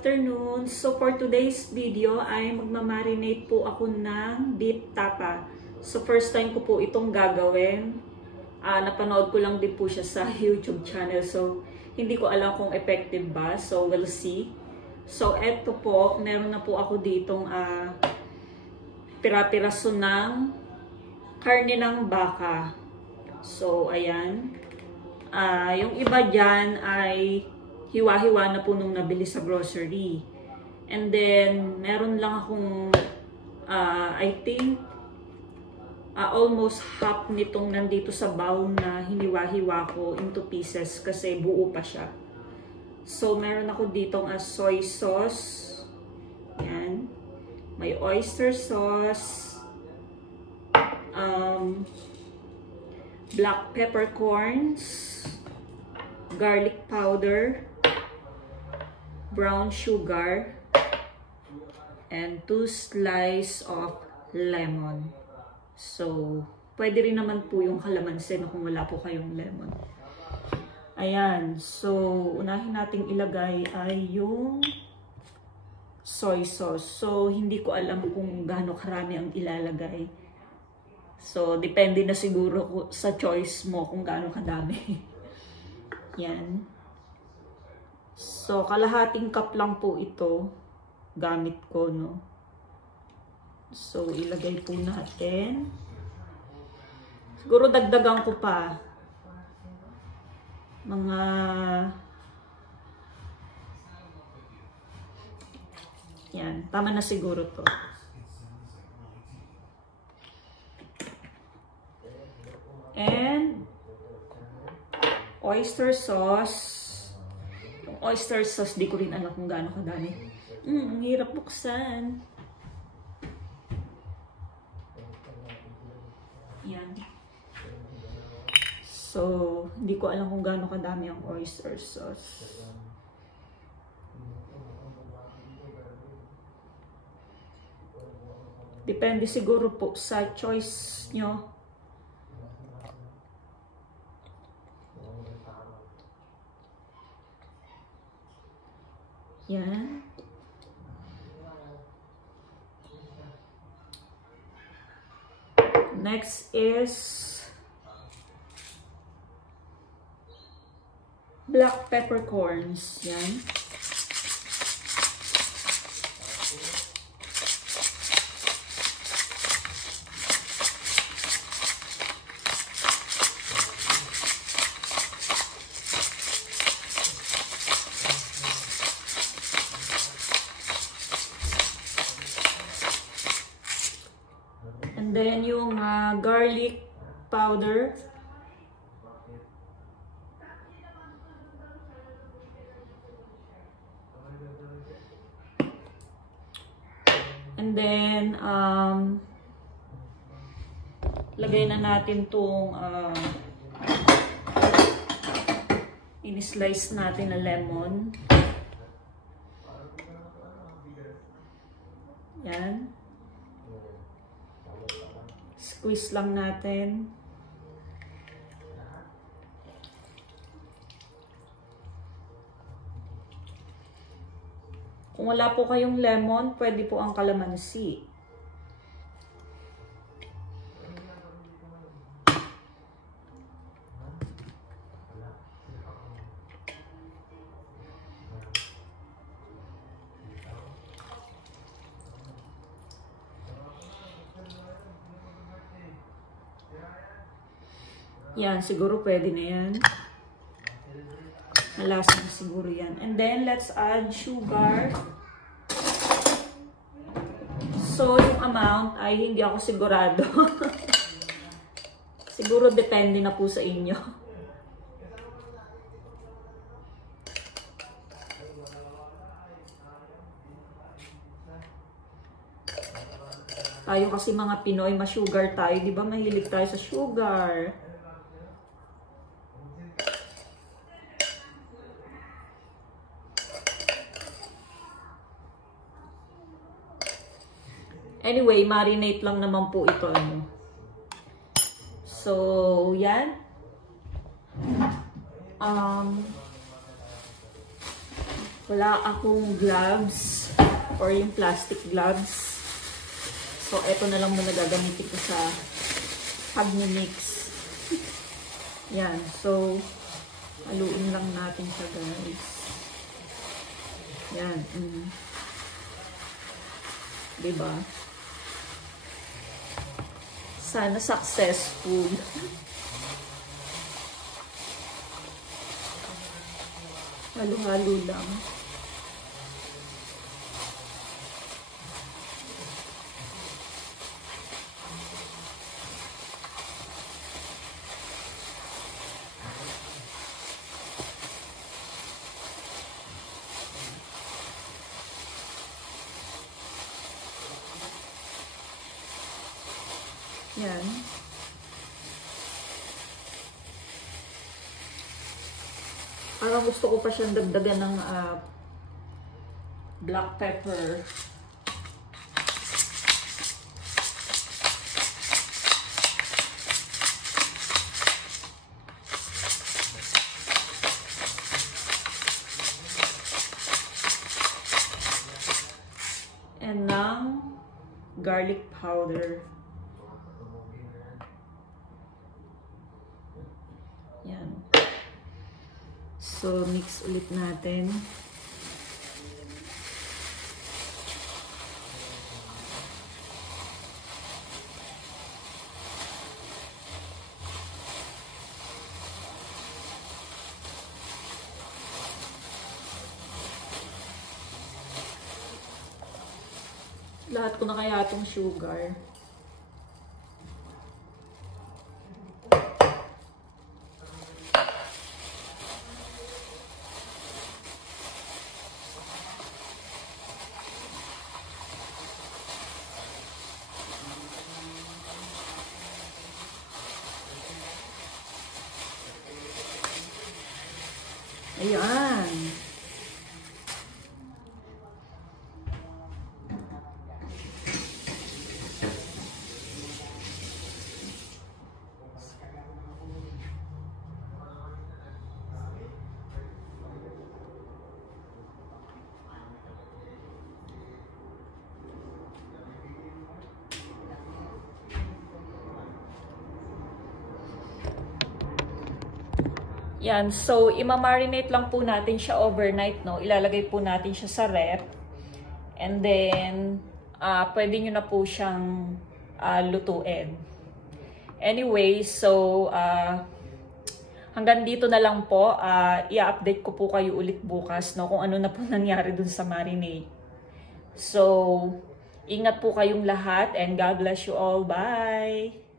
afternoon. So for today's video ay magmamarinate po ako ng beef tapa. So first time ko po itong gagawin. Napanood ko lang din po siya sa YouTube channel. So hindi ko alam kung effective ba. So we'll see. So eto po, meron na po ako ditong pira-piraso ng karne ng baka. So ayan. Yung iba dyan ay hiwa-hiwa na po nung nabili sa grocery. And then, meron lang akong, I think, almost half nitong nandito sa bowl na hiniwa-hiwa ko into pieces kasi buo pa siya. So, meron ako ditong soy sauce. Yan. May oyster sauce. Black peppercorns. Garlic powder. Brown sugar, and 2 slices of lemon. So, pwede rin naman po yung kalamansi kung wala po kayong lemon. Ayan. So, unahin nating ilagay ay yung soy sauce. So, hindi ko alam kung gaano karami ang ilalagay. So, depende na siguro sa choice mo kung gaano kadami. Yan. So, kalahating cup lang po ito gamit ko, no? So, ilagay po natin. Siguro dagdagan ko pa. Mga yan, tama na siguro to. And oyster sauce. Oyster sauce, di ko rin alam kung gaano kadami. Ang hirap buksan. Yan. So, hindi ko alam kung gaano kadami ang oyster sauce. Depende siguro po sa choice nyo. Yan. Next is black peppercorns. Yan. And then yung garlic powder. And then lagay na natin tong in-slice natin na lemon. Yan. Squeeze lang natin. Kung wala po kayong lemon, pwede po ang kalamansi. Yan, siguro pwede na yan. Malasa na siguro yan. And then, let's add sugar. So, yung amount ay hindi ako sigurado. Siguro depende na po sa inyo. Tayo kasi mga Pinoy, ma-sugar tayo. Di ba? Mahilig tayo sa sugar. Anyway, marinate lang naman po ito. So, yan. Wala akong gloves or yung plastic gloves. So, eto na lang muna gagamitin ko sa pag-mix. Yan. So, haluin lang natin siya, guys. Yan. Diba? Sana successful. Halo-halo lang. Yan. Parang gusto ko pa siyang dagdagan ng black pepper. And ng garlic powder. Yan. So, mix ulit natin. Lahat ko na kaya itong sugar. Ayan. Yan, so imamarinate lang po natin siya overnight, no? Ilalagay po natin siya sa ref. And then, pwede nyo na po siyang lutuin. Anyway, so, hanggang dito na lang po. I-update ko po kayo ulit bukas, no? Kung ano na po nangyari dun sa marinade. So, ingat po kayong lahat and God bless you all. Bye!